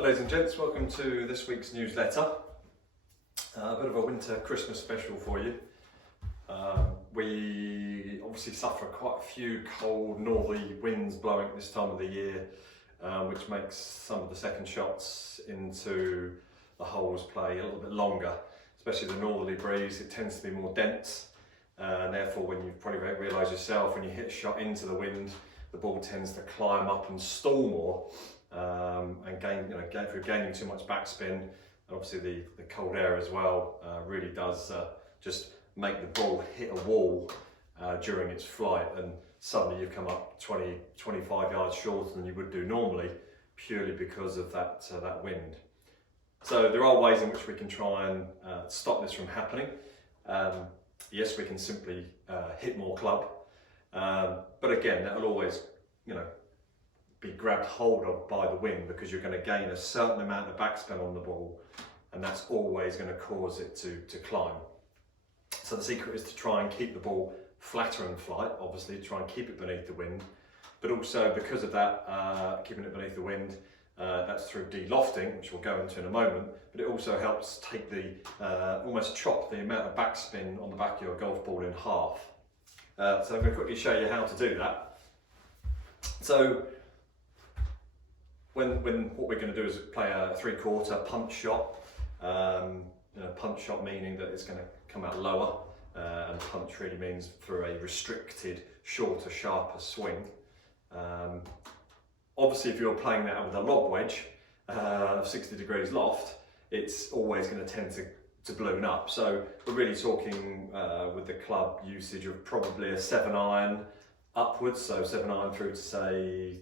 Hi ladies and gents, welcome to this week's newsletter. A bit of a winter Christmas special for you. We obviously suffer quite a few cold northerly winds blowing at this time of the year, which makes some of the second shots into the holes play a little bit longer, especially the northerly breeze. It tends to be more dense, and therefore when you probably realise yourself, when you hit a shot into the wind, the ball tends to climb up and stall more. And if you're gaining too much backspin, and obviously the cold air as well really does just make the ball hit a wall during its flight, and suddenly you've come up 20-25 yards shorter than you would do normally, purely because of that wind. So there are ways in which we can try and stop this from happening. Yes, we can simply hit more club, but again, that will always, be grabbed hold of by the wind, because you're going to gain a certain amount of backspin on the ball, and that's always going to cause it to climb. So the secret is to try and keep the ball flatter in flight, obviously try and keep it beneath the wind, but also because of that, keeping it beneath the wind, that's through de-lofting, which we'll go into in a moment, but it also helps take almost chop the amount of backspin on the back of your golf ball in half. So I'm going to quickly show you how to do that. So when what we're going to do is play a 3/4 punch shot. Punch shot meaning that it's going to come out lower, and punch really means through a restricted, shorter, sharper swing. Obviously, if you're playing that with a lob wedge of 60 degrees loft, it's always going to tend to balloon up. So we're really talking with the club usage of probably a 7-iron upwards, so 7-iron through to say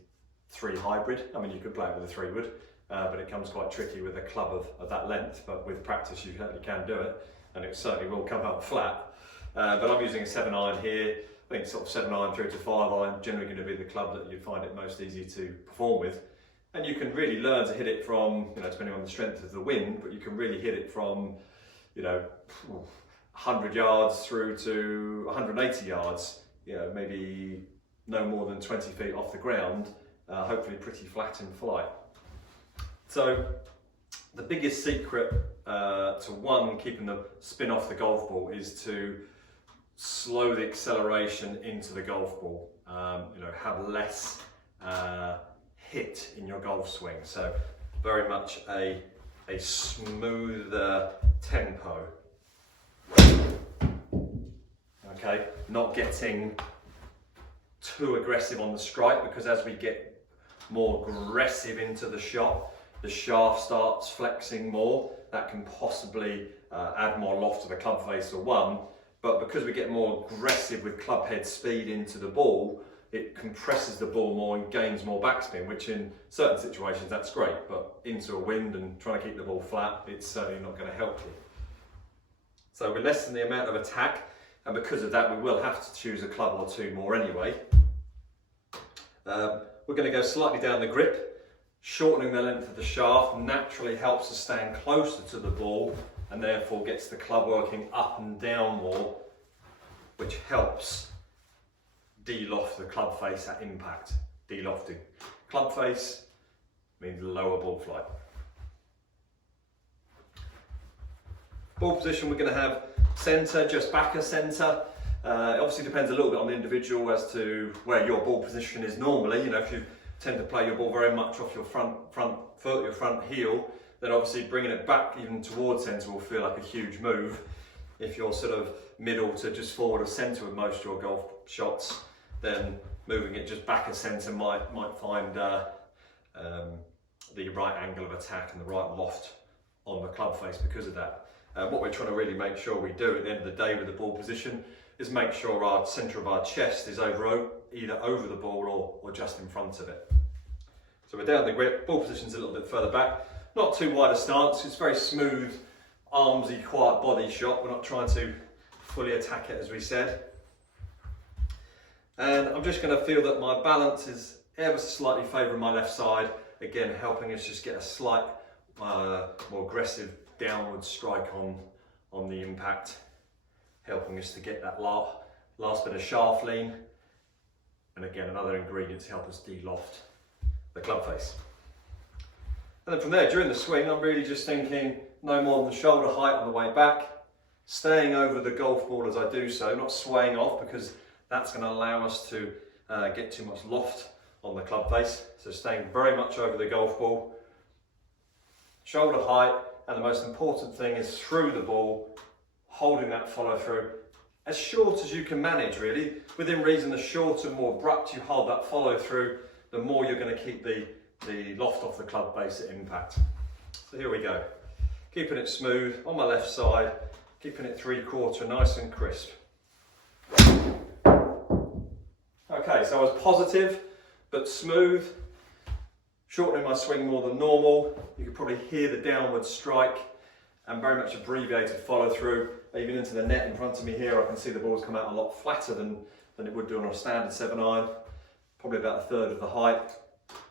3 hybrid. I mean, you could play it with a 3-wood, but it comes quite tricky with a club of that length, but with practice you certainly can do it, and it certainly will come out flat. But I'm using a 7-iron here. I think sort of 7-iron through to 5-iron, generally going to be the club that you find it most easy to perform with. And you can really learn to hit it from, depending on the strength of the wind, but you can really hit it from, 100 yards through to 180 yards, maybe no more than 20 feet off the ground, hopefully pretty flat in flight. So the biggest secret to keeping the spin off the golf ball is to slow the acceleration into the golf ball. Have less hit in your golf swing. So very much a smoother tempo. Okay, not getting too aggressive on the strike, because as we get more aggressive into the shot, the shaft starts flexing more. That can possibly add more loft to the club face or one, but because we get more aggressive with club head speed into the ball, it compresses the ball more and gains more backspin, which in certain situations that's great, but into a wind and trying to keep the ball flat, it's certainly not going to help you. So we lessen the amount of attack, and because of that we will have to choose a club or two more anyway. We're going to go slightly down the grip. Shortening the length of the shaft naturally helps us stand closer to the ball, and therefore gets the club working up and down more, which helps de-loft the club face at impact. De-lofting. Club face means lower ball flight. Ball position, we're going to have centre, just back of centre. It obviously depends a little bit on the individual as to where your ball position is normally. If you tend to play your ball very much off your front foot, your front heel, then obviously bringing it back even towards centre will feel like a huge move. If you're sort of middle to just forward of centre with most of your golf shots, then moving it just back of centre might find the right angle of attack and the right loft on the club face because of that. What we're trying to really make sure we do at the end of the day with the ball position is make sure our centre of our chest is either over the ball or just in front of it. So we're down the grip, ball position's a little bit further back, not too wide a stance, it's very smooth, armsy, quiet body shot. We're not trying to fully attack it as we said. And I'm just going to feel that my balance is ever so slightly favouring my left side, again helping us just get a slight more aggressive downward strike on the impact, helping us to get that last bit of shaft lean, and again another ingredient to help us de-loft the club face. And then from there, during the swing, I'm really just thinking no more than shoulder height on the way back, staying over the golf ball as I do so, not swaying off, because that's going to allow us to get too much loft on the club face. So staying very much over the golf ball, shoulder height, and the most important thing is through the ball, holding that follow through as short as you can manage, really. Within reason, the shorter, more abrupt you hold that follow through, the more you're going to keep the loft off the club base at impact. So here we go. Keeping it smooth on my left side, keeping it 3/4 nice and crisp. Okay, so I was positive but smooth, shortening my swing more than normal. You could probably hear the downward strike and very much abbreviated follow through. Even into the net in front of me here, I can see the ball's come out a lot flatter than it would do on a standard 7-iron. Probably about 1/3 of the height,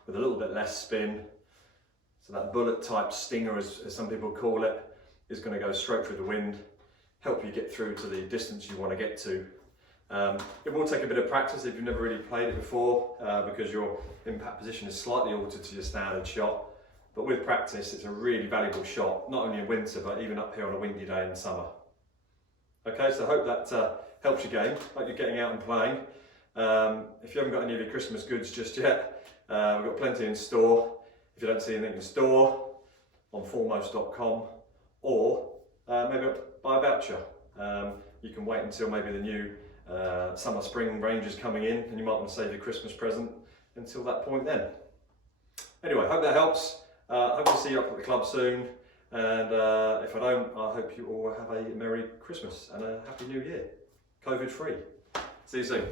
with a little bit less spin. So that bullet type stinger, as some people call it, is going to go straight through the wind, help you get through to the distance you want to get to. It will take a bit of practice if you've never really played it before, because your impact position is slightly altered to your standard shot. But with practice, it's a really valuable shot, not only in winter, but even up here on a windy day in the summer. Okay, so I hope that helps your game. Hope you're getting out and playing. If you haven't got any of your Christmas goods just yet, we've got plenty in store. If you don't see anything in store, on foremost.com, or maybe buy a voucher. You can wait until maybe the new summer spring range is coming in, and you might want to save your Christmas present until that point then. Anyway, hope that helps. Hope to see you up at the club soon, and if I don't, I hope you all have a Merry Christmas and a Happy New Year, COVID free. See you soon.